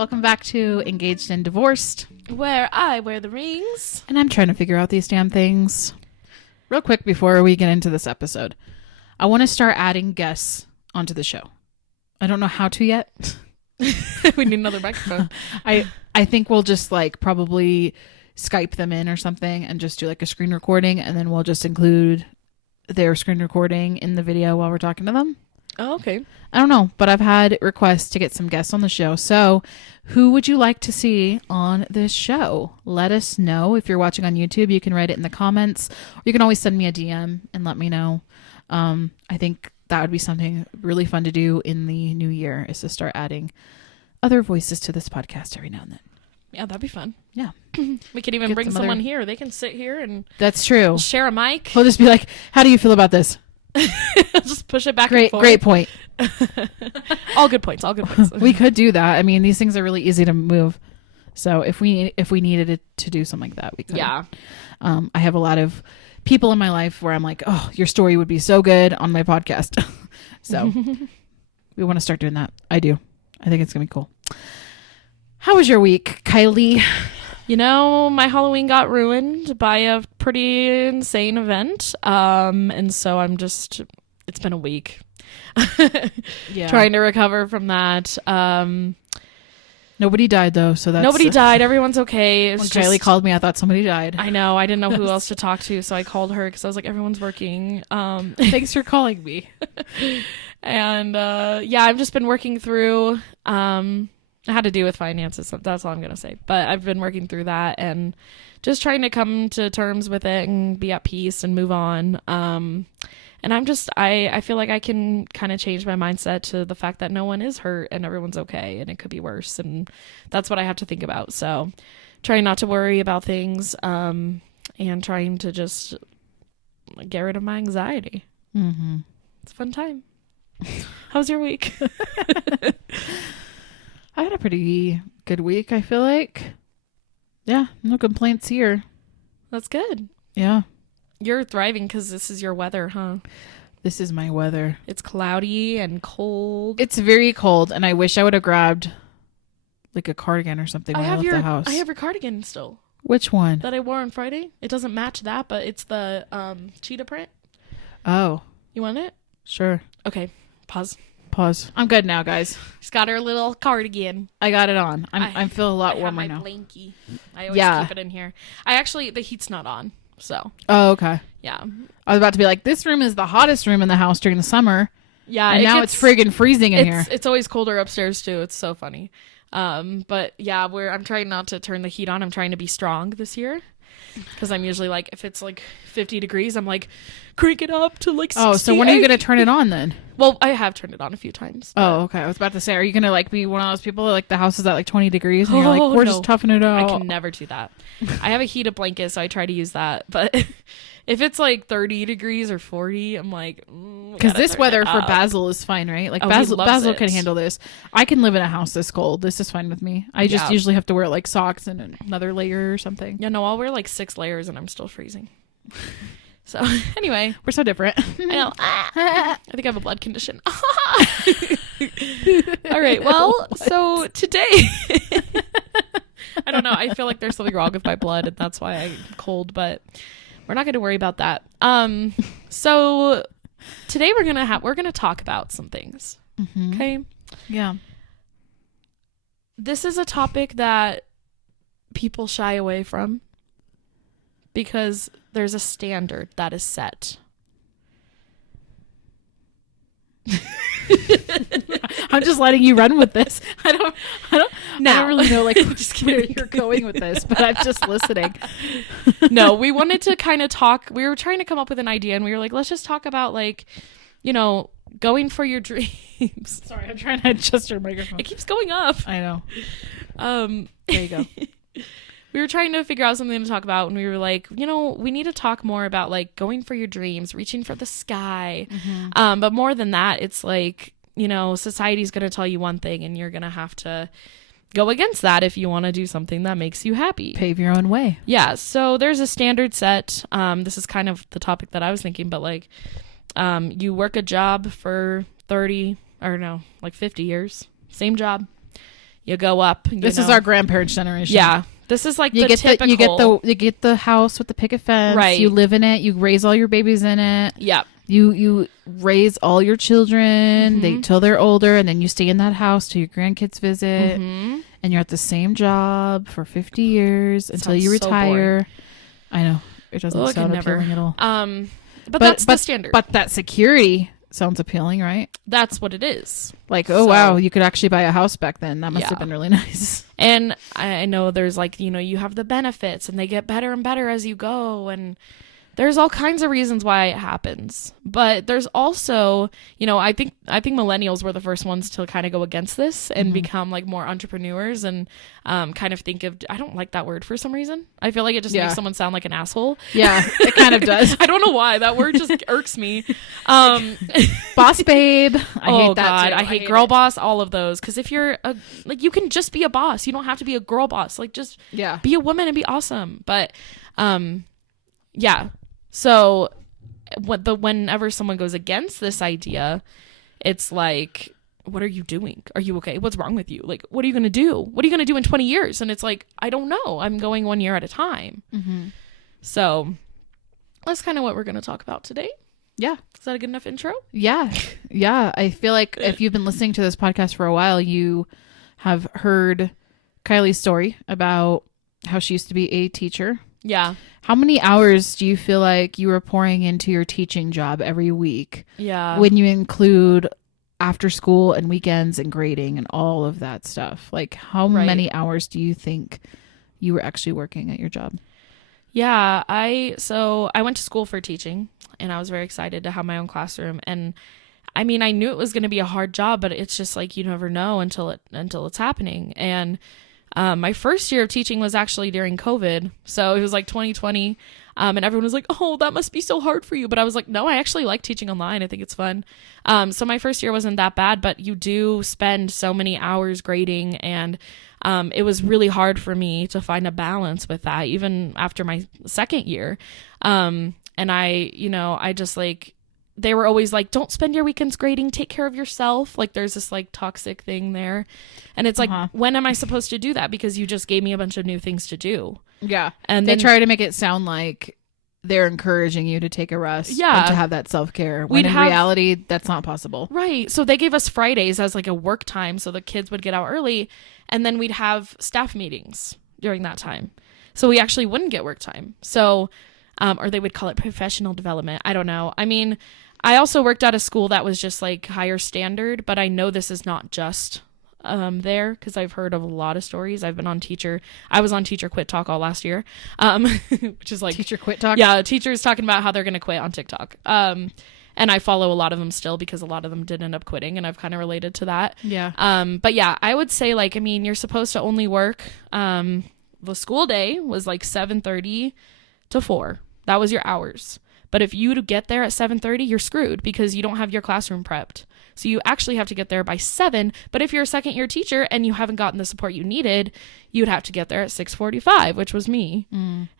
Welcome back to Engaged and Divorced, where I wear the rings. and I'm trying to figure out these damn things. Real quick before we get into this episode, I want to start adding guests onto the show. I don't know how to yet. We need another microphone. I think we'll just probably Skype them in or something and just do a screen recording, and then we'll just include their screen recording in the video while we're talking to them. Oh, okay. I don't know, but I've had requests to get some guests on the show. So who would you like to see on this show? Let us know. If you're watching on YouTube, you can write it in the comments. Or you can always send me a DM and let me know. I think that would be something really fun to do in the new year, is to start adding other voices to this podcast every now and then. Yeah, that'd be fun. Yeah. We could even bring someone here. They can sit here and that's true. Share a mic. We'll just be like, how do you feel about this? Just push it back and forth. Great point. All good points. We could do that. I mean, these things are really easy to move. So if we needed it to do something like that, we could. Yeah. I have a lot of people in my life where I'm like, oh, your story would be so good on my podcast. So we want to start doing that. I do. I think it's going to be cool. How was your week, Kylie? You know, my Halloween got ruined by a pretty insane event. And so it's been a week trying to recover from that. Nobody died though. So that's nobody died. Everyone's okay. When Kylie called me, I thought somebody died. I know. I didn't know who else to talk to. So I called her because I was like, everyone's working. Thanks for calling me. And I've just been working through, it had to do with finances. That's all I'm going to say. But I've been working through that and just trying to come to terms with it and be at peace and move on. And I feel like I can kind of change my mindset to the fact that no one is hurt and everyone's okay and it could be worse. And that's what I have to think about. So trying not to worry about things, and trying to just get rid of my anxiety. Mm-hmm. It's a fun time. How's your week? I had a pretty good week, I feel like. Yeah, no complaints here. That's good. Yeah. You're thriving because this is your weather, huh? This is my weather. It's cloudy and cold. It's very cold, and I wish I would have grabbed a cardigan or something when I left the house. I have your cardigan still. Which one? That I wore on Friday. It doesn't match that, but it's the cheetah print. Oh. You want it? Sure. Okay. Pause. I'm good now, guys. She's got her little cardigan. I got it on. I feel a lot warmer now. I have my blankie. I always keep it in here. The heat's not on, so. Oh, okay. Yeah. I was about to be like, this room is the hottest room in the house during the summer. Yeah. And now it's friggin' freezing in here. It's always colder upstairs too. It's so funny. But yeah, I'm trying not to turn the heat on. I'm trying to be strong this year. Because I'm usually if it's 50 degrees, I'm crank it up to 68. Oh, so when are you going to turn it on then? Well, I have turned it on a few times. Oh, okay. I was about to say, are you going to be one of those people the house is at 20 degrees and you're we're just toughing it out? I can never do that. I have a heated blanket, so I try to use that. But if it's 30 degrees or 40, I'm because this weather for Basil is fine, right? Basil can handle this. I can live in a house this cold. This is fine with me. I just usually have to wear socks and another layer or something. Yeah, no, I'll wear 6 layers and I'm still freezing. So anyway, we're so different. I know. I think I have a blood condition. All right. Well, so today, I don't know. I feel like there's something wrong with my blood, and that's why I'm cold. But we're not going to worry about that. So today we're gonna talk about some things. Mm-hmm. Okay. Yeah. This is a topic that people shy away from because there's a standard that is set. I'm just letting you run with this. I don't really know where you're going with this, but I'm just listening. No, we wanted to kind of talk. We were trying to come up with an idea, and we were like, let's just talk about going for your dreams. Sorry, I'm trying to adjust your microphone. It keeps going up. I know. There you go. We were trying to figure out something to talk about, and we were like, we need to talk more about going for your dreams, reaching for the sky. Mm-hmm. But more than that, it's society's going to tell you one thing, and you're going to have to go against that if you want to do something that makes you happy. Pave your own way. Yeah. So there's a standard set. This is kind of the topic that I was thinking, but you work a job for 50 years, same job. you go up. This is our grandparents' generation. Yeah. This is like you the get typical. You get the house with the picket fence. Right. You live in it. You raise all your babies in it. Yep. You raise all your children till they're older, and then you stay in that house till your grandkids visit, and you're at the same job for 50 years until you retire. So I know it doesn't sound appealing at all. But that's the standard. But that security sounds appealing, right? That's what it is. Like, wow, you could actually buy a house back then. That must have been really nice. And I know there's like, you have the benefits and they get better and better as you go. And there's all kinds of reasons why it happens. But there's also, I think millennials were the first ones to kind of go against this and become like more entrepreneurs and kind of think of, I don't like that word for some reason. I feel like it just makes someone sound like an asshole. Yeah, it kind of does. I don't know why. That word just irks me. Boss babe. I hate that too. I hate girl boss, all of those. Because if you're you can just be a boss. You don't have to be a girl boss. Like, just be a woman and be awesome. But so whenever someone goes against this idea, it's like, what are you doing? Are you okay? What's wrong with you? Like, what are you going to do? What are you going to do in 20 years? And it's like, I don't know. I'm going 1 year at a time. So that's kind of what we're going to talk about today. Yeah. Is that a good enough intro? Yeah. Yeah. I feel like if you've been listening to this podcast for a while, you have heard Kiley's story about how she used to be a teacher. Yeah. How many hours do you feel like you were pouring into your teaching job every week? Yeah. When you include after school and weekends and grading and all of that stuff. Like, how many hours do you think you were actually working at your job? Yeah, I went to school for teaching, and I was very excited to have my own classroom. And I mean, I knew it was going to be a hard job, but it's just like, you never know until it's happening. And my first year of teaching was actually during COVID. So it was like 2020. And everyone was like, oh, that must be so hard for you. But I was like, no, I actually like teaching online. I think it's fun. So my first year wasn't that bad, but you do spend so many hours grading, and it was really hard for me to find a balance with that, even after my second year. And I just like, they were always like, don't spend your weekends grading, take care of yourself. Like, there's this like toxic thing there. And it's like, when am I supposed to do that? Because you just gave me a bunch of new things to do. Yeah. And they try to make it sound like they're encouraging you to take a rest and to have that self-care, when in reality that's not possible. Right. So they gave us Fridays as like a work time, so the kids would get out early, and then we'd have staff meetings during that time, so we actually wouldn't get work time. So or they would call it professional development. I don't know. I mean, I also worked at a school that was just like higher standard, but I know this is not just there, because I've heard of a lot of stories. I was on Teacher Quit Talk all last year, which is like Teacher Quit Talk. Yeah, teachers talking about how they're going to quit on TikTok. And I follow a lot of them still, because a lot of them did end up quitting, and I've kind of related to that. Yeah. But yeah, I would say, like, I mean, you're supposed to only work, the school day was like 7:30 to 4. That was your hours. But if you get there at 7:30, you're screwed, because you don't have your classroom prepped. So you actually have to get there by 7. But if you're a second year teacher and you haven't gotten the support you needed, you'd have to get there at 6:45, which was me.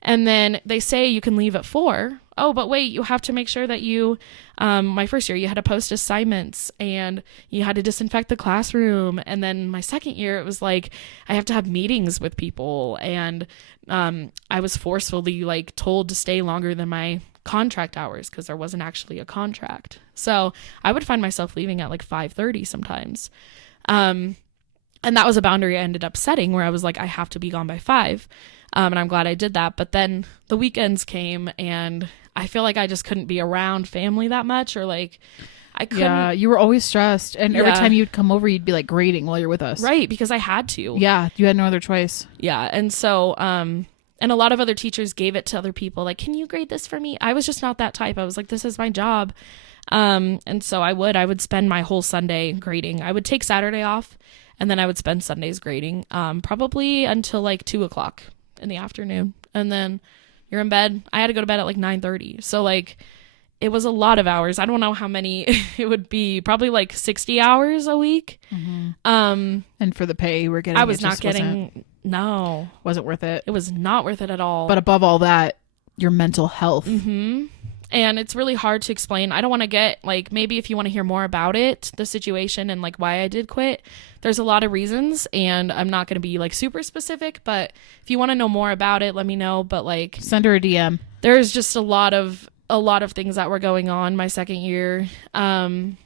And then they say you can leave at 4. Oh, but wait, you have to make sure that you, my first year, you had to post assignments and you had to disinfect the classroom. And then my second year, it was like, I have to have meetings with people. And I was forcefully like told to stay longer than my contract hours, because there wasn't actually a contract. So I would find myself leaving at like 5:30 sometimes. And that was a boundary I ended up setting, where I was like, I have to be gone by 5. And I'm glad I did that. But then the weekends came, and I feel like I just couldn't be around family that much, or like I couldn't. Yeah, you were always stressed. And every time you'd come over, you'd be like grading while you're with us. Right, because I had to. Yeah, you had no other choice. Yeah, and so and a lot of other teachers gave it to other people, like, can you grade this for me? I was just not that type. I was like, this is my job. And so I would spend my whole Sunday grading. I would take Saturday off, and then I would spend Sundays grading, probably until like 2:00 in the afternoon. And then you're in bed. I had to go to bed at like 9:30. So like, it was a lot of hours. I don't know how many it would be, probably like 60 hours a week. And for the pay you were getting, I was not getting, wasn't worth it. It was not worth it at all. But above all that, your mental health. And it's really hard to explain. I don't want to get like, maybe if you want to hear more about it, the situation and like why I did quit, there's a lot of reasons, and I'm not going to be like super specific, but if you want to know more about it, let me know. But like, send her a DM. There's just a lot of things that were going on my second year. And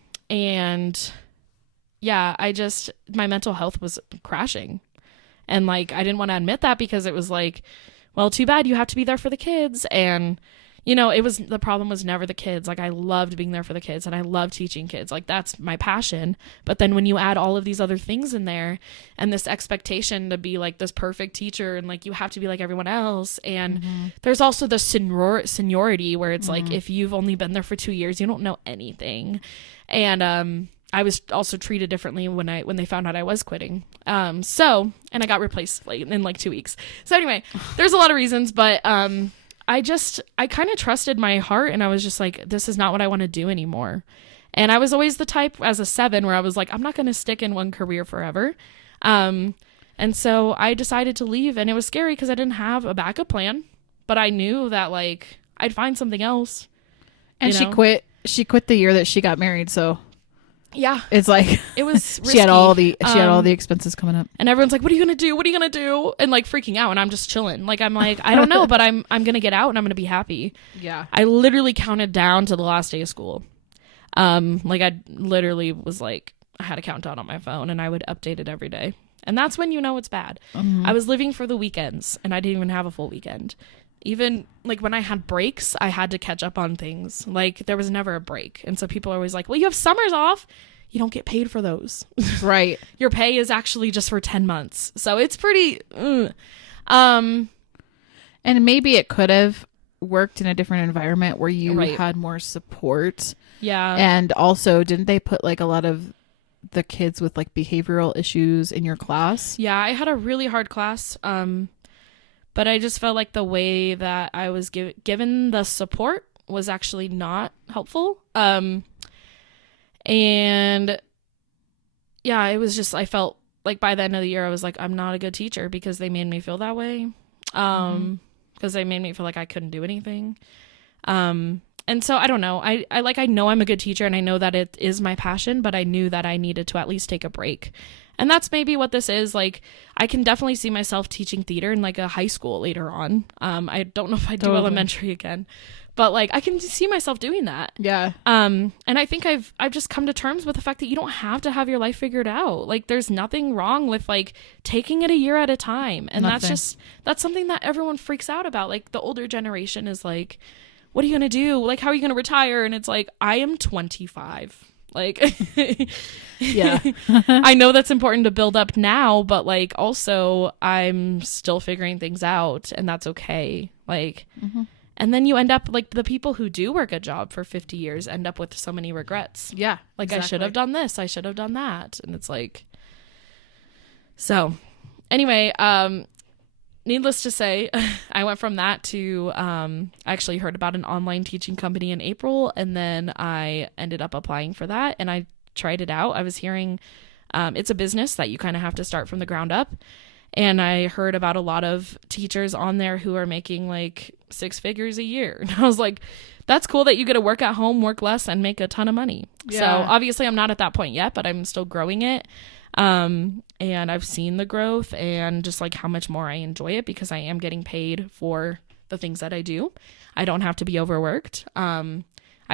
yeah, my mental health was crashing. And like, I didn't want to admit that because it was like, well, too bad, you have to be there for the kids. And you know, the problem was never the kids. Like, I loved being there for the kids and I love teaching kids. Like, that's my passion. But then when you add all of these other things in there and this expectation to be like this perfect teacher and like you have to be like everyone else. And there's also the seniority where it's like, if you've only been there for 2 years, you don't know anything. And, I was also treated differently when they found out I was quitting. And I got replaced like in like 2 weeks. So anyway, there's a lot of reasons, but, I kind of trusted my heart, and I was just like, this is not what I want to do anymore. And I was always the type as a 7 where I was like, I'm not going to stick in one career forever. And so I decided to leave, and it was scary because I didn't have a backup plan, but I knew that like I'd find something else. And she quit the year that she got married. So yeah, it's like it was risky. she had all the expenses coming up, and everyone's like, what are you gonna do, and like freaking out, and I'm just chilling, like I'm like, I don't know, but I'm gonna get out and I'm gonna be happy. Yeah, I literally counted down to the last day of school. Like I literally was like, I had a countdown on my phone and I would update it every day, and that's when you know it's bad. I was living for the weekends and I didn't even have a full weekend. Even like when I had breaks, I had to catch up on things. Like there was never a break. And so people are always like, well, you have summers off. You don't get paid for those. Right. Your pay is actually just for 10 months. So it's pretty, and maybe it could have worked in a different environment where you had more support. Yeah. And also, didn't they put like a lot of the kids with like behavioral issues in your class? Yeah, I had a really hard class. But I just felt like the way that I was given the support was actually not helpful. And yeah, it was just, I felt like by the end of the year, I was like, I'm not a good teacher because they made me feel that way. Because they made me feel like I couldn't do anything. And so I don't know. I know I'm a good teacher and I know that it is my passion, but I knew that I needed to at least take a break. And that's maybe what this is. Like, I can definitely see myself teaching theater in like a high school later on. I don't know if I do elementary again, but like I can see myself doing that. Yeah. And I think I've just come to terms with the fact that you don't have to have your life figured out. Like there's nothing wrong with like taking it a year at a time. And that's something that everyone freaks out about. Like the older generation is like, what are you going to do? Like, how are you going to retire? And it's like, I am 25. Like, yeah, I know that's important to build up now, but like also I'm still figuring things out and that's okay. Like, and then you end up like the people who do work a job for 50 years end up with so many regrets. Yeah. Like exactly. I should have done this. I should have done that. And it's like, so anyway, needless to say, I went from that to, I actually heard about an online teaching company in April, and then I ended up applying for that, and I tried it out. I was hearing, it's a business that you kind of have to start from the ground up, and I heard about a lot of teachers on there who are making like 6 figures a year, and I was like, that's cool that you get to work at home, work less, and make a ton of money. Yeah. So obviously I'm not at that point yet, but I'm still growing it. And I've seen the growth and just like how much more I enjoy it because I am getting paid for the things that I do. I don't have to be overworked. I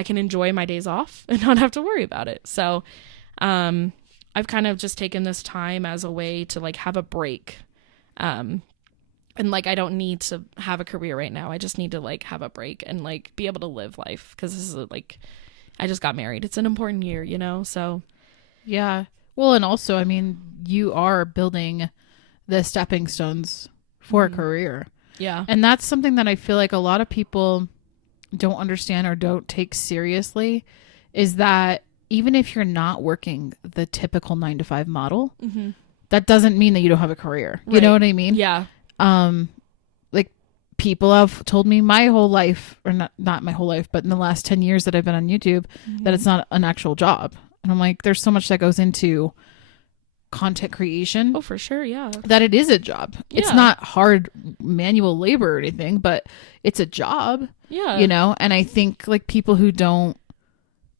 can enjoy my days off and not have to worry about it. So, I've kind of just taken this time as a way to like have a break. And like, I don't need to have a career right now. I just need to like have a break and like be able to live life. Cause this is like, I just got married. It's an important year, you know? So yeah. Well, and also, I mean, you are building the stepping stones for a career. Yeah. And that's something that I feel like a lot of people don't understand or don't take seriously is that even if you're not working the typical 9-to-5 model, that doesn't mean that you don't have a career. Right. You know what I mean? Yeah. Like people have told me my whole life, or not my whole life, but in the last 10 years that I've been on YouTube, that it's not an actual job. And I'm like, there's so much that goes into content creation, Oh, for sure. Yeah. that it is a job. It's Yeah. not hard manual labor or anything, but it's a job, Yeah. you know? And I think like people who don't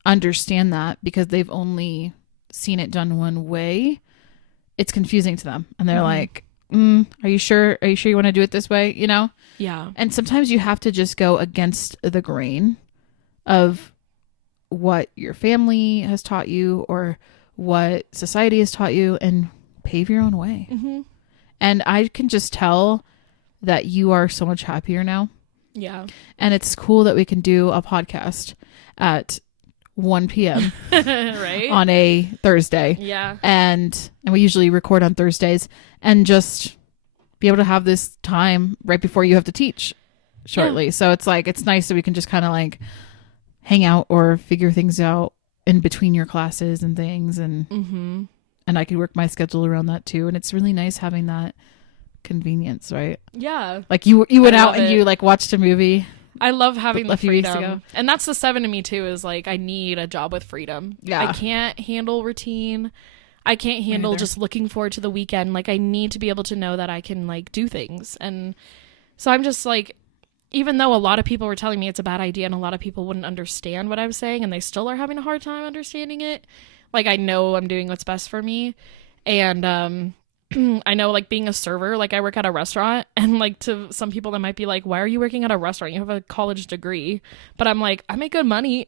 understand that because they've only seen it done one way, it's confusing to them. And they're like, are you sure? Are you sure you want to do it this way? You know? Yeah. And sometimes you have to just go against the grain of what your family has taught you or what society has taught you and pave your own way. Mm-hmm. And I can just tell that you are so much happier now. Yeah. And it's cool that we can do a podcast at 1 p.m. Right. on a Thursday. Yeah. And we usually record on Thursdays and just be able to have this time right before you have to teach shortly. Yeah. So it's like, it's nice that we can just kind of like hang out or figure things out in between your classes and things. And I can work my schedule around that too. And it's really nice having that convenience, right? Yeah. Like you went out love and it. you like watched a movie. I love having the A few weeks ago. freedom. And that's the 7 to me too, is like, I need a job with freedom. Yeah. I can't handle routine. I can't handle neither. just looking forward to the weekend. Like, I need to be able to know that I can like do things. And so I'm just like, even though a lot of people were telling me it's a bad idea and a lot of people wouldn't understand what I was saying and they still are having a hard time understanding it, like, I know I'm doing what's best for me. And I know, like, being a server, like, I work at a restaurant, and like, to some people that might be like, why are you working at a restaurant? You have a college degree. But I'm like, I make good money.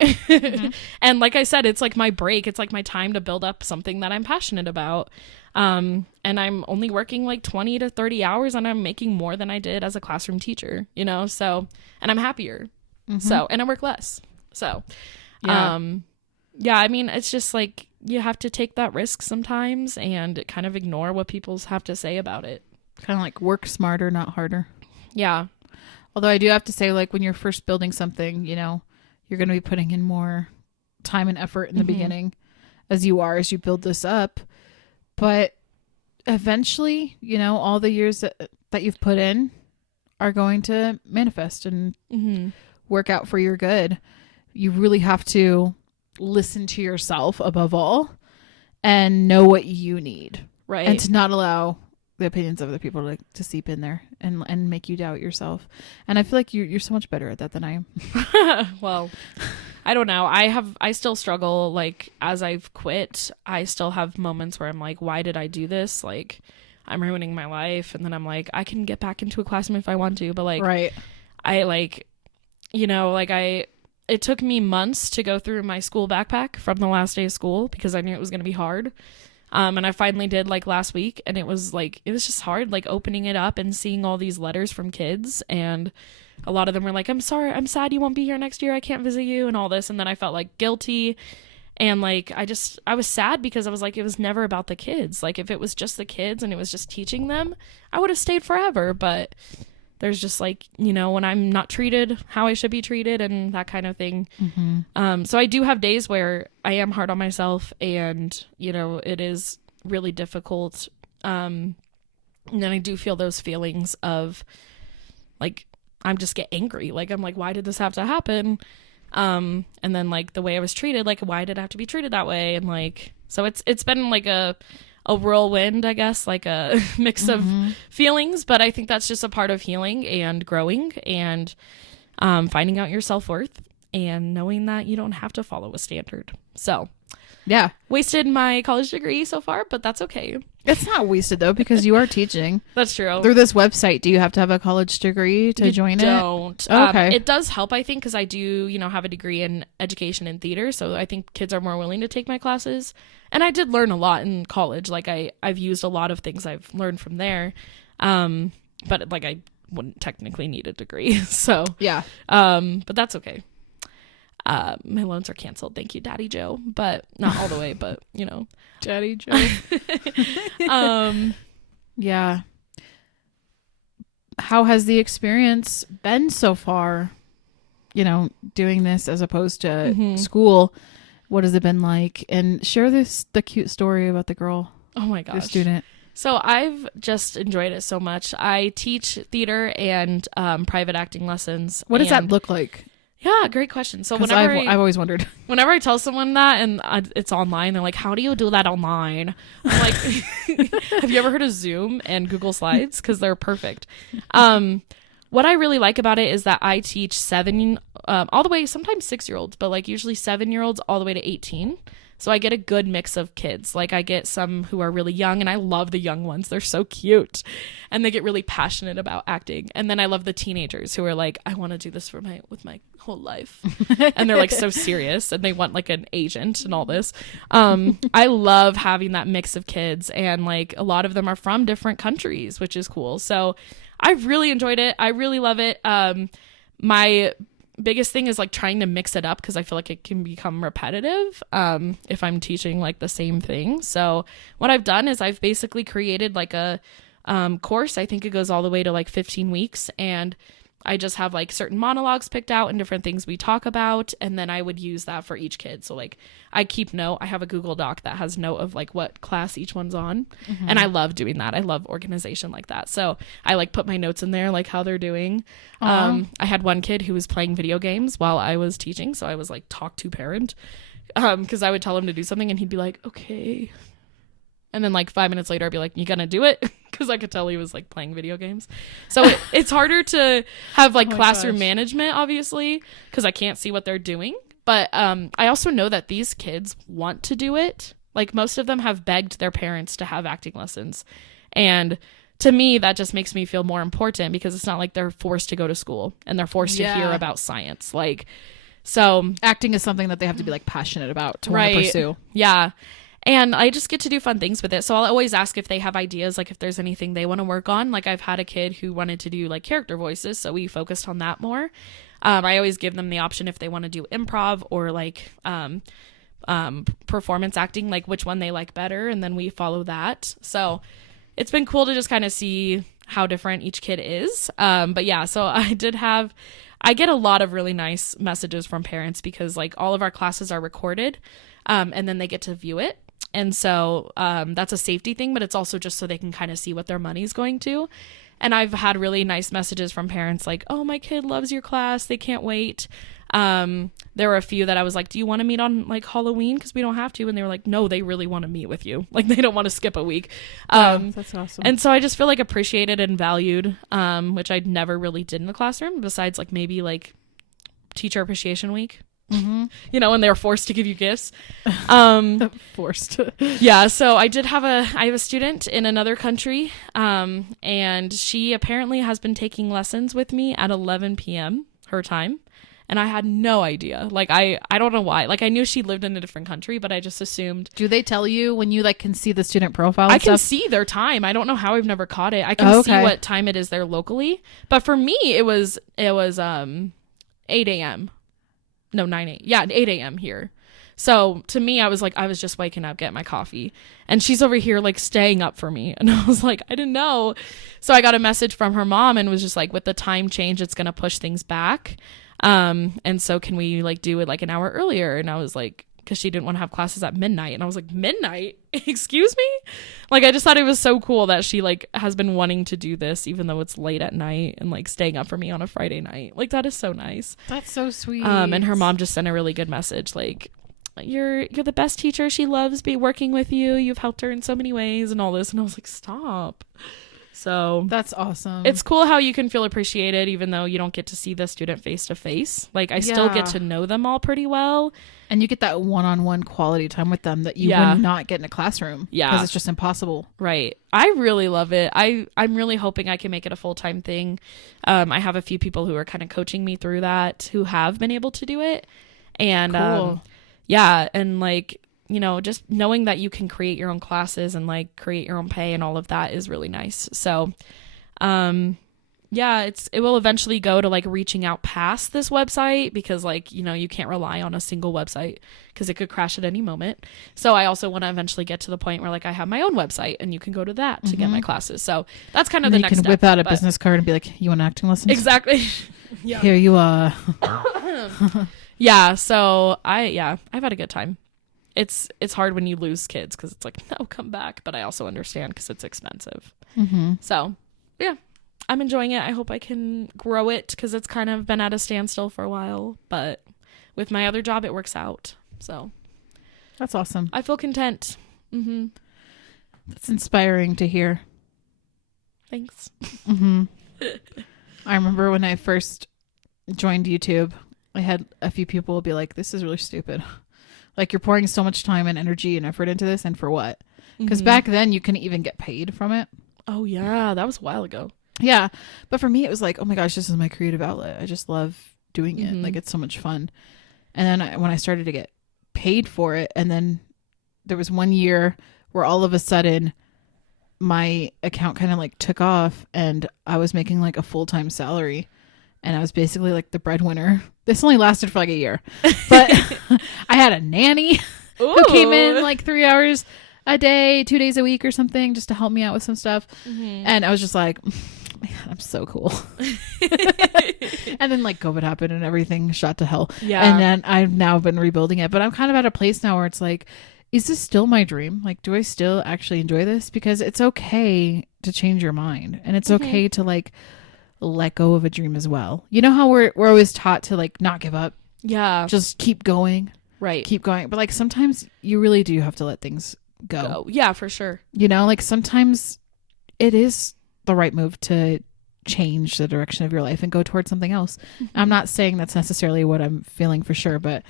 And like I said, it's like my break. It's like my time to build up something that I'm passionate about. And I'm only working like 20 to 30 hours and I'm making more than I did as a classroom teacher, you know? So, and I'm happier. So, and I work less. So, Yeah. yeah, I mean, it's just like, you have to take that risk sometimes and kind of ignore what people have to say about it. Kind of like work smarter, not harder. Yeah. Although I do have to say, like, when you're first building something, you know, you're going to be putting in more time and effort in the beginning as you build this up. But eventually, you know, all the years that you've put in are going to manifest and work out for your good. You really have to listen to yourself above all and know what you need. Right. And to not allow the opinions of other people to seep in there and make you doubt yourself. And I feel like you're so much better at that than I am. Well, I don't know. I still struggle. Like, as I've quit, I still have moments where I'm like, why did I do this? Like, I'm ruining my life. And then I'm like, I can get back into a classroom if I want to. But like, Right. I like, you know, like it took me months to go through my school backpack from the last day of school because I knew it was going to be hard. And I finally did, like, last week, and it was just hard, like, opening it up and seeing all these letters from kids, and a lot of them were like, I'm sorry, I'm sad you won't be here next year, I can't visit you, and all this, and then I felt, like, guilty, and, like, I was sad because I was like, it was never about the kids. Like, if it was just the kids and it was just teaching them, I would have stayed forever, but there's just, like, you know, when I'm not treated how I should be treated and that kind of thing. So I do have days where I am hard on myself and, you know, it is really difficult. And then I do feel those feelings of, like, I'm just get angry. Like, I'm like, why did this have to happen? And then, like, the way I was treated, like, why did I have to be treated that way? And, like, so it's been, like, a whirlwind, I guess, like a mix of feelings, but I think that's just a part of healing and growing and finding out your self-worth and knowing that you don't have to follow a standard. So, Yeah. wasted my college degree so far, but that's okay. It's not wasted, though, because you are teaching. That's true. Through this website, do you have to have a college degree to join it? Don't. Oh, okay. It does help, I think, because I do, you know, have a degree in education and theater, so I think kids are more willing to take my classes. And I did learn a lot in college. Like, I've used a lot of things I've learned from there. But, like, I wouldn't technically need a degree. So, Yeah. but that's okay. My loans are canceled. Thank you, Daddy Joe. But not all the way, but, you know. Daddy Joe. Yeah. How has the experience been so far? You know, doing this as opposed to school. What has it been like? And share the cute story about the girl, Oh my the gosh. student. So I've just enjoyed it so much. I teach theater and private acting lessons. What does that and look like? Yeah, great question. So 'Cause whenever I've always wondered. whenever I tell someone that and it's online, they're like, how do you do that online? I'm like, have you ever heard of Zoom and Google Slides? Because they're perfect. What I really like about it is that I teach 7 all the way, sometimes 6-year-olds, but like usually 7-year-olds all the way to 18. So I get a good mix of kids. Like I get some who are really young, and I love the young ones. They're so cute and they get really passionate about acting. And then I love the teenagers who are like, I want to do this with my whole life. And they're like so serious and they want like an agent and all this. I love having that mix of kids, and like a lot of them are from different countries, which is cool. So I've really enjoyed it. I really love it. My biggest thing is like trying to mix it up, because I feel like it can become repetitive if I'm teaching like the same thing. So what I've done is I've basically created like a course. I think it goes all the way to like 15 weeks, and I just have like certain monologues picked out and different things we talk about, and then I would use that for each kid. So like I keep note. I have a Google Doc that has note of like what class each one's on, and I love doing that. I love organization like that. So I like put my notes in there, like how they're doing. I had one kid who was playing video games while I was teaching, so I was like talk to parent, because I would tell him to do something and he'd be like, okay. And then like 5 minutes later, I'd be like, you gonna do it? Because I could tell he was like playing video games. So it's harder to have like classroom management, obviously, because I can't see what they're doing. But I also know that these kids want to do it. Like most of them have begged their parents to have acting lessons. And to me, that just makes me feel more important, because it's not like they're forced to go to school and they're forced to hear about science. Like, so Acting is something that they have to be like passionate about to want to pursue. Yeah. And I just get to do fun things with it. So I'll always ask if they have ideas, like if there's anything they want to work on. Like I've had a kid who wanted to do like character voices, so we focused on that more. I always give them the option if they want to do improv or like performance acting, like which one they like better, and then we follow that. So it's been cool to just kind of see how different each kid is. But yeah, so I get a lot of really nice messages from parents, because like all of our classes are recorded, and then they get to view it. And so that's a safety thing, but it's also just so they can kind of see what their money's going to. And I've had really nice messages from parents like, oh, my kid loves your class. They can't wait. There were a few that I was like, do you want to meet on like Halloween? Because we don't have to. And they were like, no, they really want to meet with you. Like they don't want to skip a week. That's awesome. And so I just feel like appreciated and valued, which I never really did in the classroom, besides like maybe like teacher appreciation week. Mm-hmm. You know, when they were forced to give you gifts. Forced. Yeah, so I have a student in another country, and she apparently has been taking lessons with me at 11 p.m. her time, and I had no idea. Like I don't know why. Like I knew she lived in a different country, but I just assumed. Do they tell you when you like can see the student profile and I can stuff? see their time. I don't know how I've never caught it. I can see what time it is there locally, but for me it was 8 a.m. No, 9 a.m. Yeah, 8 a.m. here. So to me, I was just waking up, getting my coffee. And she's over here like staying up for me. And I was like, I didn't know. So I got a message from her mom and was just like, with the time change, it's going to push things back. And so can we like do it like an hour earlier? And I was like, because she didn't want to have classes at midnight. And I was like, midnight? Excuse me? Like, I just thought it was so cool that she like has been wanting to do this, even though it's late at night, and like staying up for me on a Friday night. Like, that is so nice. That's so sweet. And her mom just sent a really good message. Like, you're the best teacher. She loves working with you. You've helped her in so many ways and all this. And I was like, stop. So that's awesome. It's cool how you can feel appreciated even though you don't get to see the student face to face. Like I still get to know them all pretty well. And you get that one-on-one quality time with them that you would not get in a classroom. Yeah. Because it's just impossible. Right. I really love it. I'm really hoping I can make it a full-time thing. I have a few people who are kind of coaching me through that who have been able to do it. And cool. Yeah. And like, you know, just knowing that you can create your own classes and like create your own pay and all of that is really nice. So, yeah, it will eventually go to like reaching out past this website because like, you know, you can't rely on a single website because it could crash at any moment. So I also want to eventually get to the point where like I have my own website and you can go to that to get my classes. So that's kind of the next step. You can whip out a business card and be like, you want acting lessons? Exactly. Yeah. Here you are. Yeah. So I've had a good time. It's hard when you lose kids because it's like, no, come back. But I also understand because it's expensive. Mm-hmm. So, yeah, I'm enjoying it. I hope I can grow it because it's kind of been at a standstill for a while. But with my other job, it works out. So That's awesome. I feel content. Mm-hmm. That's inspiring to hear. Thanks. Mm-hmm. I remember when I first joined YouTube, I had a few people be like, this is really stupid. Like, you're pouring so much time and energy and effort into this, and for what? Because back then you couldn't even get paid from it. Oh, yeah. That was a while ago. Yeah. But for me, it was like, oh my gosh, this is my creative outlet. I just love doing it. Like, it's so much fun. And then when I started to get paid for it, and then there was one year where all of a sudden my account kind of like took off and I was making like a full-time salary. And I was basically like the breadwinner. This only lasted for like a year. But I had a nanny who came in like 3 hours a day, 2 days a week or something, just to help me out with some stuff. And I was just like, man, I'm so cool. And then like COVID happened and everything shot to hell. Yeah. And then I've now been rebuilding it. But I'm kind of at a place now where it's like, is this still my dream? Like, do I still actually enjoy this? Because it's okay to change your mind. And it's okay to like let go of a dream as well. You know how we're always taught to like not give up. Yeah. Just keep going. Right. Keep going. But like sometimes you really do have to let things go. Yeah, for sure. You know, like sometimes it is the right move to change the direction of your life and go towards something else. I'm not saying that's necessarily what I'm feeling for sure, but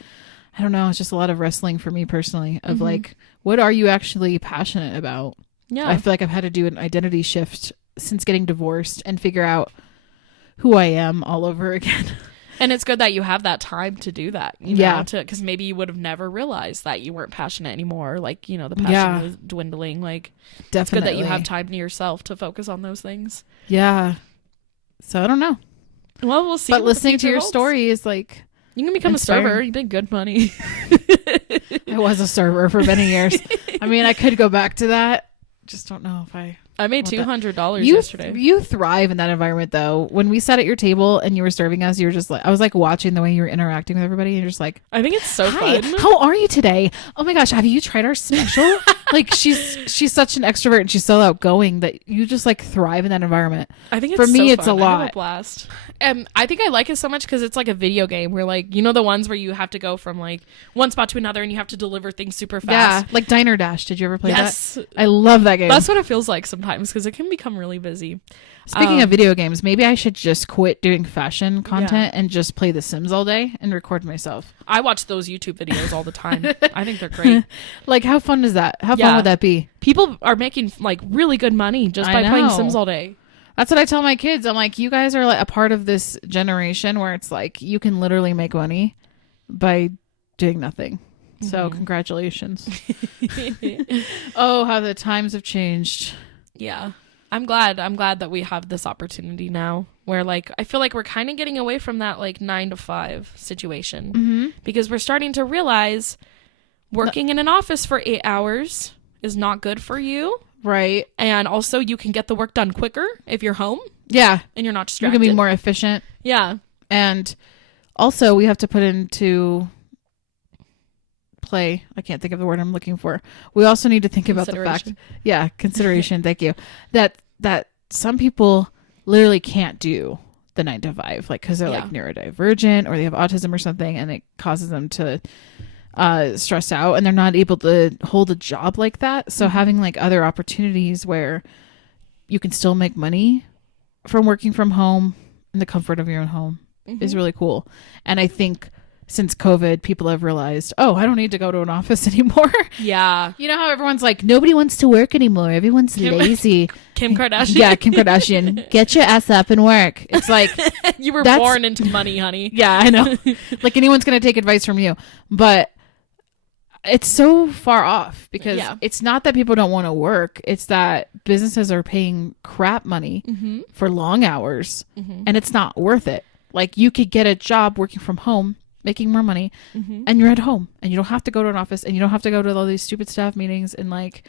I don't know. It's just a lot of wrestling for me personally of like, what are you actually passionate about? Yeah. I feel like I've had to do an identity shift since getting divorced and figure out who I am all over again. And it's good that you have that time to do that. You know, because maybe you would have never realized that you weren't passionate anymore. Like, you know, the passion was dwindling. Like, definitely. It's good that you have time to yourself to focus on those things. Yeah. So I don't know. Well, we'll see. But listening to your story is like, you can become inspiring. a server. You make good money. I was a server for many years. I mean, I could go back to that. Just don't know if I made $200 you, yesterday. You thrive in that environment, though. When we sat at your table and you were serving us, you were just like, I was like watching the way you were interacting with everybody. And you're just like, I think it's so hi, fun. how are you today? Oh my gosh, have you tried our special? Like she's such an extrovert and she's so outgoing that you just like thrive in that environment. I think for me, so it's fun. a lot. I have a blast. I think I like it so much because it's like a video game where like, you know, the ones where you have to go from like one spot to another and you have to deliver things super fast. Yeah, like Diner Dash. Did you ever play yes. that? I love that game. That's what it feels like sometimes because it can become really busy. Speaking of video games, maybe I should just quit doing fashion content and just play The Sims all day and record myself. I watch those YouTube videos all the time. I think they're great. Like, how fun is that? How fun would that be? People are making like really good money just by playing Sims all day. That's what I tell my kids. I'm like, you guys are like a part of this generation where it's like you can literally make money by doing nothing. So congratulations. Oh, how the times have changed. Yeah. I'm glad that we have this opportunity now where like I feel like we're kind of getting away from that like 9 to 5 situation because we're starting to realize working in an office for 8 hours is not good for you. Right. And also you can get the work done quicker if you're home. Yeah. And you're not distracted. You can be more efficient. Yeah. And also we have to put into play. I can't think of the word I'm looking for. We also need to think about the fact. Yeah. Consideration. Thank you. That some people literally can't do the 9 to 5, like, cause they're like neurodivergent or they have autism or something. And it causes them to stress out and they're not able to hold a job like that. So having like other opportunities where you can still make money from working from home in the comfort of your own home is really cool. And I think since COVID, people have realized, oh, I don't need to go to an office anymore. Yeah. You know how everyone's like, nobody wants to work anymore. Everyone's lazy. Kim Kardashian. Yeah, Kim Kardashian. Get your ass up and work. It's like, you were born into money, honey. Yeah, I know. Like anyone's going to take advice from you. But it's so far off because it's not that people don't want to work. It's that businesses are paying crap money for long hours and it's not worth it. Like you could get a job working from home, making more money and you're at home and you don't have to go to an office and you don't have to go to all these stupid staff meetings and like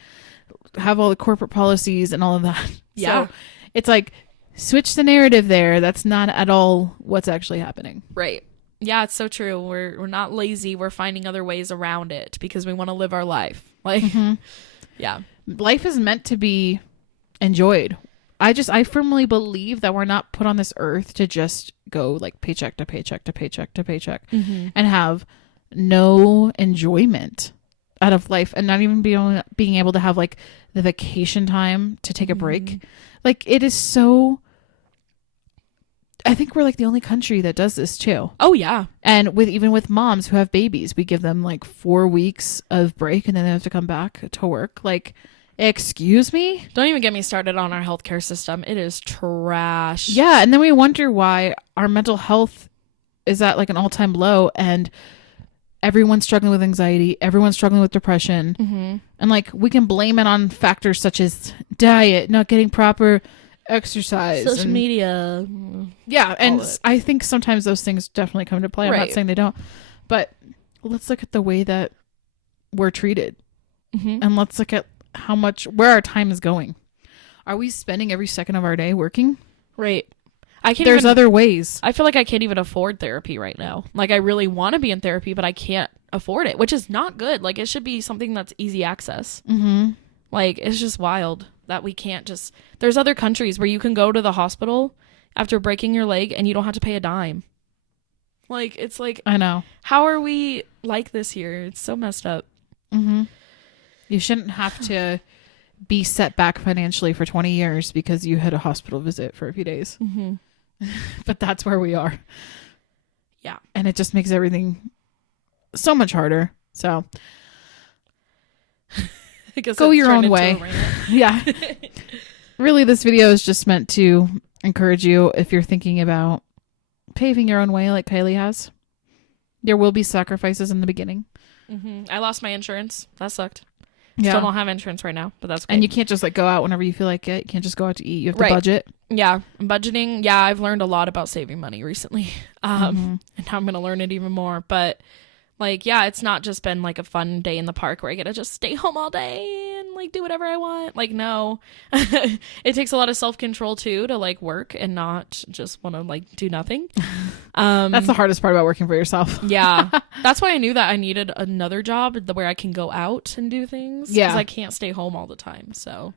have all the corporate policies and all of that. Yeah. So it's like switch the narrative there. That's not at all what's actually happening. Right. Yeah, it's so true. We're not lazy. We're finding other ways around it because we want to live our life. Like, yeah. Life is meant to be enjoyed. I firmly believe that we're not put on this earth to just go like paycheck to paycheck to paycheck to paycheck and have no enjoyment out of life, and not even being able to have like the vacation time to take a break. Like, it is so, I think we're like the only country that does this too. Oh yeah. And even with moms who have babies, we give them like 4 weeks of break and then they have to come back to work. Like, excuse me? Don't even get me started on our healthcare system. It is trash. Yeah. And then we wonder why our mental health is at like an all-time low, and everyone's struggling with anxiety. Everyone's struggling with depression. And like, we can blame it on factors such as diet, not getting proper exercise, social media. Yeah. And I think sometimes those things definitely come into play. I'm not saying they don't, but let's look at the way that we're treated. And let's look at where our time is going. Are we spending every second of our day working? Right. There's other ways. I feel like I can't even afford therapy right now. Like, I really want to be in therapy, but I can't afford it, which is not good. Like, it should be something that's easy access. Like, it's just wild that we can't just, there's other countries where you can go to the hospital after breaking your leg and you don't have to pay a dime. Like, it's like, I know. How are we like this here? It's so messed up. You shouldn't have to be set back financially for 20 years because you had a hospital visit for a few days. But that's where we are. Yeah. And it just makes everything so much harder. So I guess go your own way. Yeah. Really, this video is just meant to encourage you if you're thinking about paving your own way like Kiley has. There will be sacrifices in the beginning. I lost my insurance. That sucked. Yeah. Still don't have insurance right now, but that's okay. And you can't just like go out whenever you feel like it. You can't just go out to eat. You have to budget. Yeah. Budgeting. Yeah. I've learned a lot about saving money recently. And now I'm going to learn it even more. But like, yeah, it's not just been like a fun day in the park where I get to just stay home all day and like do whatever I want. Like, no, it takes a lot of self-control too to like work and not just want to like do nothing. That's the hardest part about working for yourself. Yeah. That's why I knew that I needed another job where I can go out and do things. Yeah. Because I can't stay home all the time. So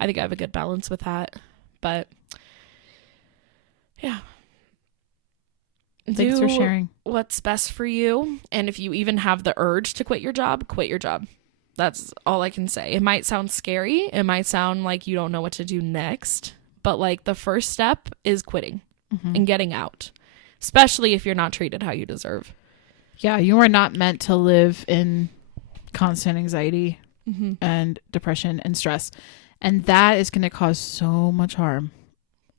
I think I have a good balance with that. But yeah. Thanks for sharing. What's best for you. And if you even have the urge to quit your job, quit your job. That's all I can say. It might sound scary. It might sound like you don't know what to do next. But like, the first step is quitting and getting out. Especially if you're not treated how you deserve. Yeah, you are not meant to live in constant anxiety and depression and stress. And that is going to cause so much harm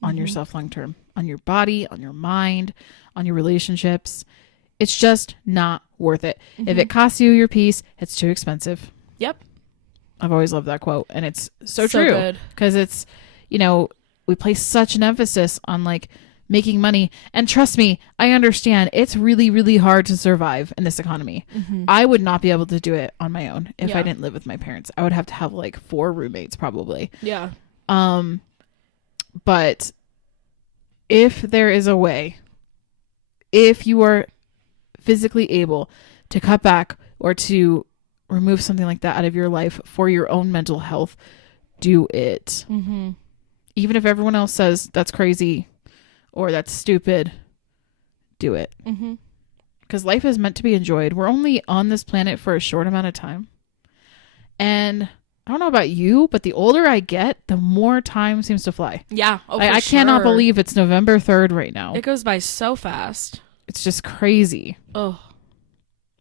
on yourself long term, on your body, on your mind, on your relationships. It's just not worth it. If it costs you your peace, it's too expensive. Yep. I've always loved that quote. And it's so true. Because it's, we place such an emphasis on like making money. And trust me, I understand it's really, really hard to survive in this economy. I would not be able to do it on my own if I didn't live with my parents. I would have to have like 4 roommates probably. Yeah. But if there is a way, if you are physically able to cut back or to remove something like that out of your life for your own mental health, do it. Even if everyone else says that's crazy or that's stupid, do it. Because life is meant to be enjoyed. We're only on this planet for a short amount of time. And I don't know about you, but the older I get, the more time seems to fly. Yeah. I cannot believe it's November 3rd right now. It goes by so fast. It's just crazy. Oh.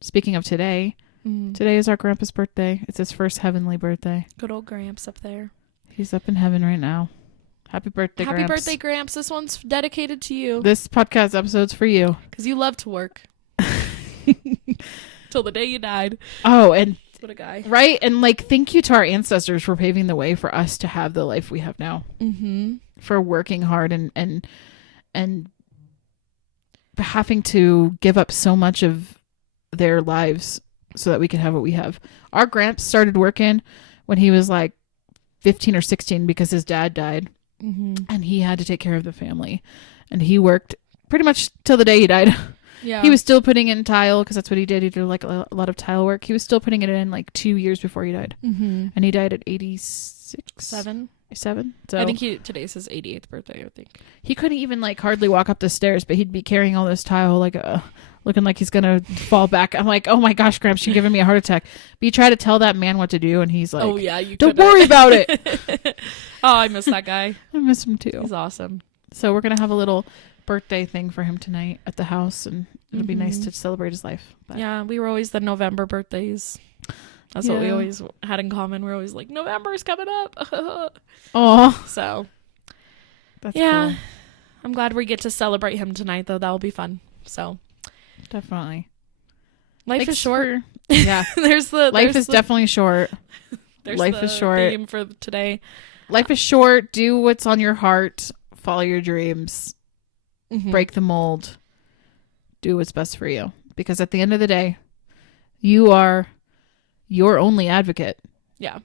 Speaking of today, today is our grandpa's birthday. It's his first heavenly birthday. Good old Gramps up there. He's up in heaven right now. Happy birthday, Happy Gramps. birthday, Gramps. This one's dedicated to you. This podcast episode's for you. Because you love to work. Till the day you died. Oh, and what a guy. Right? And like, thank you to our ancestors for paving the way for us to have the life we have now. For working hard and having to give up so much of their lives so that we can have what we have. Our Gramps started working when he was like 15 or 16 because his dad died. And he had to take care of the family. And he worked pretty much till the day he died. Yeah. He was still putting in tile because that's what he did. He did like a lot of tile work. He was still putting it in like 2 years before he died. And he died at 86. 7. 7. So I think today's his 88th birthday, I think. he couldn't even like hardly walk up the stairs, but he'd be carrying all this tile like looking like he's gonna fall back. I'm like, oh my gosh, Gramps, you're giving me a heart attack. But you try to tell that man what to do, and he's like, oh yeah, you don't worry about it. Oh, I miss that guy. I miss him too. He's awesome. So we're gonna have a little birthday thing for him tonight at the house, and it'll be nice to celebrate his life. But Yeah, we were always the November birthdays. That's what we Yeah. always had in common. We're always like, November's coming up. oh, So that's yeah, cool. I'm glad we get to celebrate him tonight, though. That'll be fun. So Definitely. life Thanks is short. Yeah, There's the life is definitely short. there's life the is short. theme for today. Life is short. Do what's on your heart. Follow your dreams. Mhm. Break the mold. Do what's best for you. Because at the end of the day, you are your only advocate. Yeah.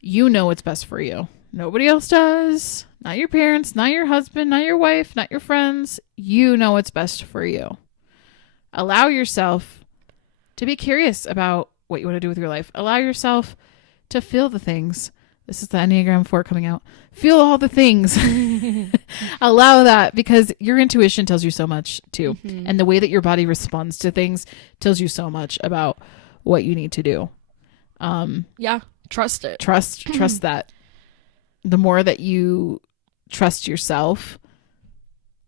You know what's best for you. Nobody else does. Not your parents, not your husband, not your wife, not your friends. You know what's best for you. Allow yourself to be curious about what you want to do with your life. Allow yourself to feel the things. This is the Enneagram 4 coming out. Feel all the things. Allow that, because your intuition tells you so much too. Mhm. And the way that your body responds to things tells you so much about what you need to do. Yeah. Trust it. Trust that. The more that you trust yourself,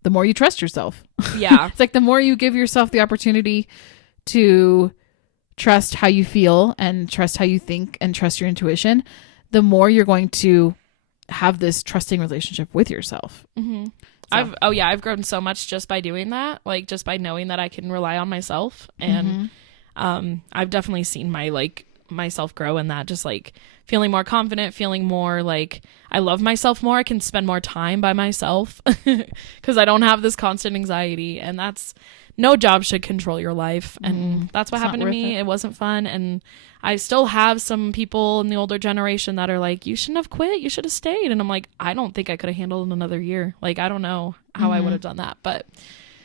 the more you trust yourself. Yeah. It's like the more you give yourself the opportunity to trust how you feel and trust how you think and trust your intuition, the more you're going to have this trusting relationship with yourself. Mm-hmm. So. I've grown so much just by doing that, like just by knowing that I can rely on myself, and I've definitely seen myself grow in that, just like feeling more confident, feeling more like I love myself more. I can spend more time by myself because I don't have this constant anxiety, and that's no job should control your life, and that's what It's happened not to worth me. it. It wasn't fun, and I still have some people in the older generation that are like, you shouldn't have quit, you should have stayed, and I'm like, I don't think I could have handled another year. Like, I don't know how I would have done that. But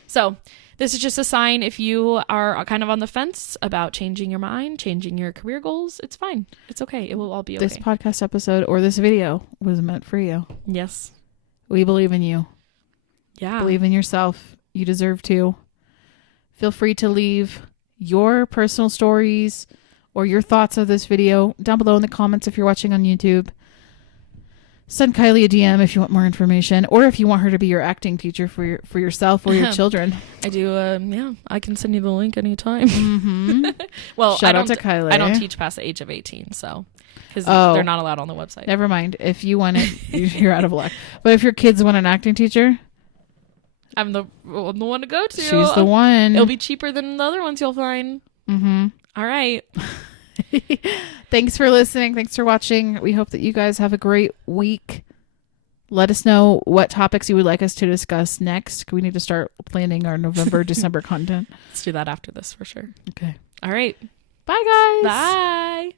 so this is just a sign, if you are kind of on the fence about changing your mind, changing your career goals, it's fine, it's okay, it will all be okay. This podcast episode or this video was meant for you. Yes. We believe in you. Yeah. Believe in yourself. You deserve to. Feel free to leave your personal stories or your thoughts of this video down below in the comments if you're watching on YouTube. Send Kiley a DM if you want more information, or if you want her to be your acting teacher for yourself or your children. I do. Yeah, I can send you the link anytime. Mm-hmm. Well, Shout I out don't. to Kiley. I don't teach past the age of 18, so because Oh. they're not allowed on the website. Never mind. If you want it, you're out of luck. But if your kids want an acting teacher, I'm the one to go to. she's the one. It'll be cheaper than the other ones you'll find. Mm-hmm. All right. Thanks for listening. Thanks for watching. We hope that you guys have a great week. Let us know what topics you would like us to discuss next. We need to start planning our November, December content. Let's do that after this for sure. Okay. All right. Bye, guys. Bye.